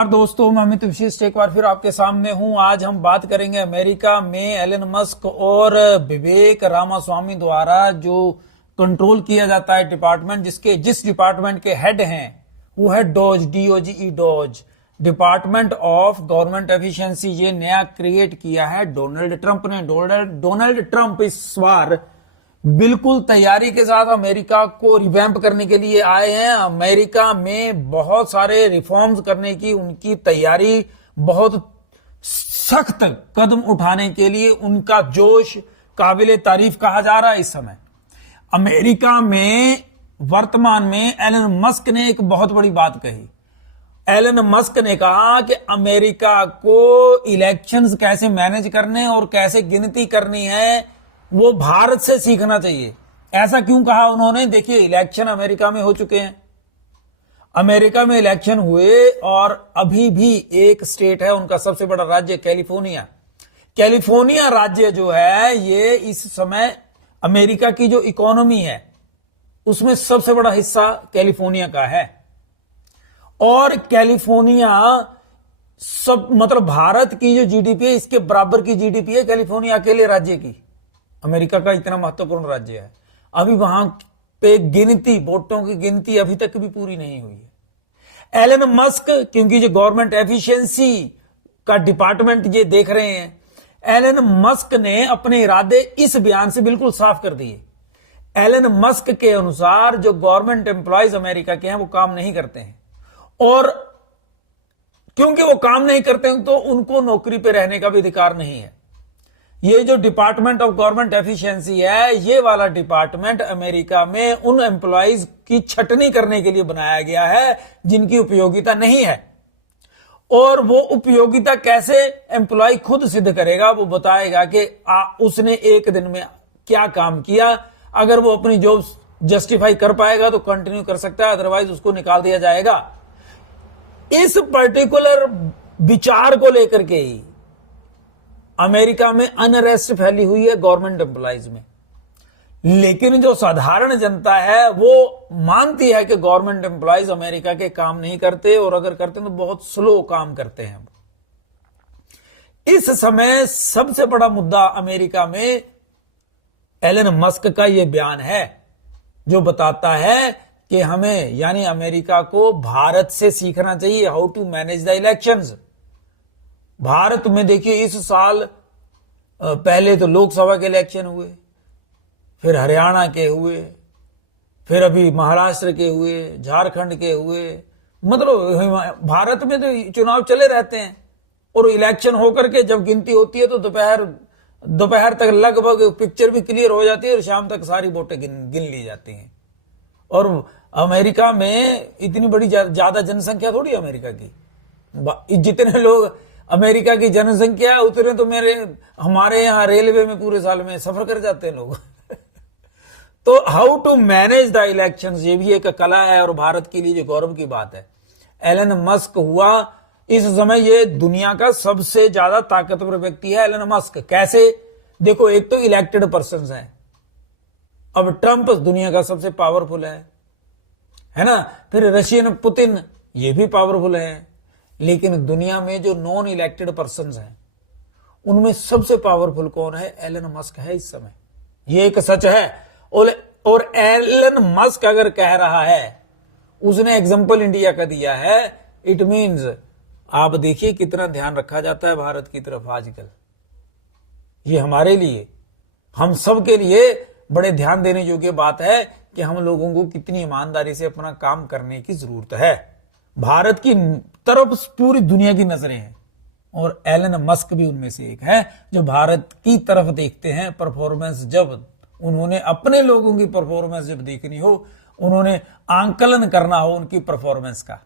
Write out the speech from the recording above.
दोस्तों, मैं अमित विशिष्ट एक बार फिर आपके सामने हूं। आज हम बात करेंगे अमेरिका में एलन मस्क और विवेक रामास्वामी द्वारा जो कंट्रोल किया जाता है डिपार्टमेंट, जिस डिपार्टमेंट के हेड हैं वो है DOGE, DOGE, DOGE, department of government efficiency. ये नया क्रिएट किया है डोनाल्ड ट्रंप ने। डोनाल्ड ट्रंप इस बार बिल्कुल तैयारी के साथ अमेरिका को रिवैम्प करने के लिए आए हैं। अमेरिका में बहुत सारे रिफॉर्म्स करने की उनकी तैयारी, बहुत सख्त कदम उठाने के लिए उनका जोश काबिले तारीफ कहा जा रहा है। इस समय अमेरिका में वर्तमान में एलन मस्क ने एक बहुत बड़ी बात कही। एलन मस्क ने कहा कि अमेरिका को इलेक्शंस कैसे मैनेज करने और कैसे गिनती करनी है वो भारत से सीखना चाहिए। ऐसा क्यों कहा उन्होंने? देखिए, इलेक्शन अमेरिका में हो चुके हैं, अमेरिका में इलेक्शन हुए और अभी भी एक स्टेट है उनका सबसे बड़ा राज्य कैलिफोर्निया। कैलिफोर्निया राज्य जो है ये इस समय अमेरिका की जो इकोनॉमी है उसमें सबसे बड़ा हिस्सा कैलिफोर्निया का है। और कैलिफोर्निया मतलब भारत की जो जीडीपी है इसके बराबर की जीडीपी है कैलिफोर्निया अकेले राज्य की। अमेरिका का इतना महत्वपूर्ण राज्य है। अभी वहां पे गिनती, वोटों की गिनती अभी तक भी पूरी नहीं हुई है। एलन मस्क, क्योंकि जो गवर्नमेंट एफिशिएंसी का डिपार्टमेंट ये देख रहे हैं, एलन मस्क ने अपने इरादे इस बयान से बिल्कुल साफ कर दिए। एलन मस्क के अनुसार जो गवर्नमेंट एम्प्लॉयज अमेरिका के हैं वो काम नहीं करते हैं, और क्योंकि वो काम नहीं करते हैं तो उनको नौकरी पे रहने का भी अधिकार नहीं है। ये जो डिपार्टमेंट ऑफ गवर्नमेंट एफिशिएंसी है, ये वाला डिपार्टमेंट अमेरिका में उन एम्प्लॉयज की छटनी करने के लिए बनाया गया है जिनकी उपयोगिता नहीं है। और वो उपयोगिता कैसे एम्प्लॉय खुद सिद्ध करेगा, वो बताएगा कि उसने एक दिन में क्या काम किया। अगर वो अपनी जॉब जस्टिफाई कर पाएगा तो कंटिन्यू कर सकता है, अदरवाइज उसको निकाल दिया जाएगा। इस पर्टिकुलर विचार को लेकर के ही अमेरिका में अनरेस्ट फैली हुई है गवर्नमेंट एम्प्लॉयज में। लेकिन जो साधारण जनता है वो मानती है कि गवर्नमेंट एम्प्लॉयज अमेरिका के काम नहीं करते, और अगर करते हैं तो बहुत स्लो काम करते हैं। इस समय सबसे बड़ा मुद्दा अमेरिका में एलन मस्क का यह बयान है जो बताता है कि हमें, यानी अमेरिका को भारत से सीखना चाहिए how to manage the elections. Bharat में देखिए, इस साल पहले तो लोकसभा के इलेक्शन हुए, फिर हरियाणा के हुए, फिर अभी महाराष्ट्र के हुए, झारखंड के हुए। मतलब भारत में तो चुनाव चले रहते हैं, और इलेक्शन होकर के जब गिनती होती है तो दोपहर तक लगभग पिक्चर भी क्लियर हो जाती है और शाम तक सारी वोटें गिन ली जाती हैं। और अमेरिका में इतनी बड़ी ज्यादा जनसंख्या थोड़ी अमेरिका की, जितने लोग अमेरिका की जनसंख्या उतने तो हमारे यहां रेलवे में पूरे साल में सफर कर जाते हैं लोग। तो how to manage the elections, ये भी एक कला है और भारत के लिए जो गौरव की बात है। एलन मस्क हुआ इस समय ये दुनिया का सबसे ज्यादा ताकतवर व्यक्ति है एलन मस्क। कैसे? देखो, एक तो इलेक्टेड पर्सन है। अब ट्रंप दुनिया का सबसे पावरफुल है ना। फिर रशियन पुतिन, ये भी पावरफुल है। लेकिन दुनिया में जो नॉन इलेक्टेड पर्सन हैं उनमें सबसे पावरफुल कौन है? एलन मस्क है इस समय। ये एक सच है। और एलन मस्क अगर कह रहा है, उसने एग्जांपल इंडिया का दिया है, इट मींस आप देखिए कितना ध्यान रखा जाता है भारत की तरफ आजकल। ये हमारे लिए, हम सब के लिए बड़े ध्यान देने योग्य बात है कि हम लोगों को कितनी ईमानदारी से अपना काम करने की जरूरत है। भारत की तरफ पूरी दुनिया की नजरें हैं, और एलन मस्क भी उनमें से एक है जो भारत की तरफ देखते हैं। परफॉर्मेंस, जब उन्होंने अपने लोगों की परफॉर्मेंस जब देखनी हो, उन्होंने आंकलन करना हो उनकी परफॉर्मेंस का,